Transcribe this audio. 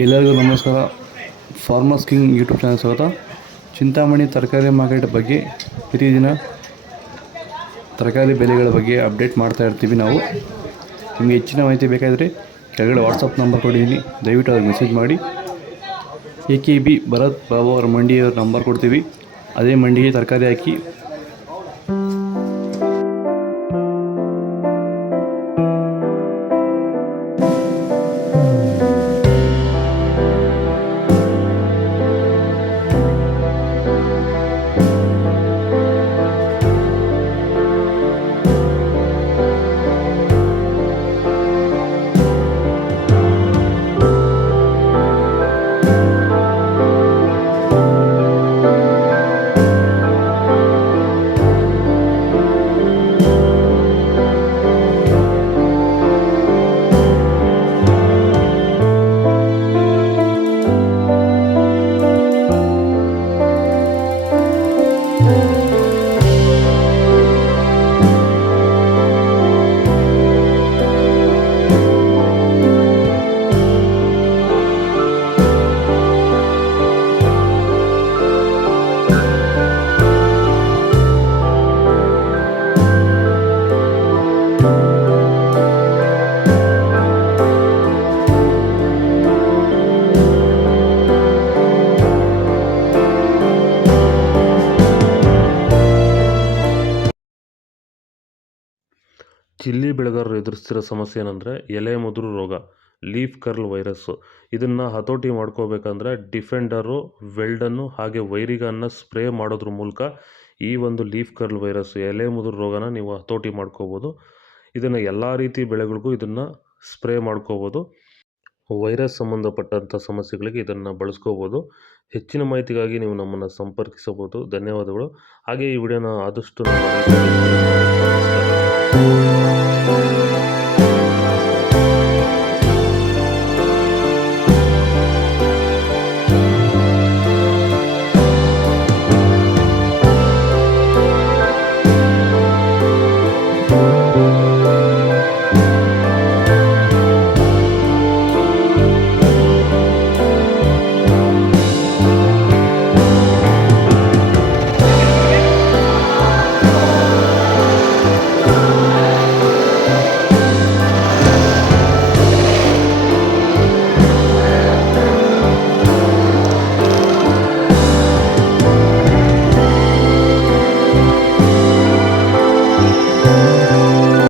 ಎಲ್ಲರಿಗೂ ನಮಸ್ಕಾರ. Farmers king YouTube channel ಸ್ವಾಗತ. ಚಿಂತಾಮಣಿ ತರಕಾರಿ ಮಾರ್ಕೆಟ್ ಬಗ್ಗೆ ಪ್ರತಿದಿನ ತರಕಾರಿ ಬೆಲೆಗಳ ಬಗ್ಗೆ ಅಪ್ಡೇಟ್ ಮಾಡ್ತಾ ಇರ್ತೀವಿ ನಾವು. ನಿಮಗೆ ಹೆಚ್ಚಿನ ಮಾಹಿತಿ ಬೇಕಾದರೆ ಕೆಳಗಡೆ ವಾಟ್ಸಪ್ ನಂಬರ್ ಕೊಟ್ಟಿದ್ದೀನಿ, ದಯವಿಟ್ಟು ಅವ್ರಿಗೆ ಮೆಸೇಜ್ ಮಾಡಿ. AKB ಭರತ್ ಬಾಬು ಅವರ ಮಂಡಿಯವರ ನಂಬರ್ ಕೊಡ್ತೀವಿ, ಅದೇ ಮಂಡಿಗೆ ತರಕಾರಿ ಹಾಕಿ ಚಿಲ್ಲಿ ಬೆಳೆಗಾರರು ಎದುರಿಸ್ತಿರೋ ಸಮಸ್ಯೆ ಏನಂದರೆ ಎಲೆ ಮುದುರು ರೋಗ, ಲೀಫ್ ಕರ್ಲ್ ವೈರಸ್ಸು. ಇದನ್ನು ಹತೋಟಿ ಮಾಡ್ಕೋಬೇಕಂದ್ರೆ ಡಿಫೆಂಡರು, ವೆಲ್ಡನ್ನು ಹಾಗೆ ವೈರಿಗನ್ನ ಸ್ಪ್ರೇ ಮಾಡೋದ್ರ ಮೂಲಕ ಈ ಒಂದು ಲೀಫ್ ಕರ್ಲ್ ವೈರಸ್ಸು, ಎಲೆ ಮುದುರು ರೋಗನ ನೀವು ಹತೋಟಿ ಮಾಡ್ಕೋಬೋದು. ಇದನ್ನು ಎಲ್ಲ ರೀತಿ ಬೆಳೆಗಳಿಗೂ ಇದನ್ನು ಸ್ಪ್ರೇ ಮಾಡ್ಕೋಬೋದು. ವೈರಸ್ ಸಂಬಂಧಪಟ್ಟಂಥ ಸಮಸ್ಯೆಗಳಿಗೆ ಇದನ್ನು ಬಳಸ್ಕೋಬೋದು. ಹೆಚ್ಚಿನ ಮಾಹಿತಿಗಾಗಿ ನೀವು ನಮ್ಮನ್ನು ಸಂಪರ್ಕಿಸಬಹುದು. ಧನ್ಯವಾದಗಳು. ಹಾಗೆ ಈ ವಿಡಿಯೋನ ಆದಷ್ಟು ನಮ್ಮ ರೈತರಿಗೆ ಶೇರ್ ಮಾಡಿ.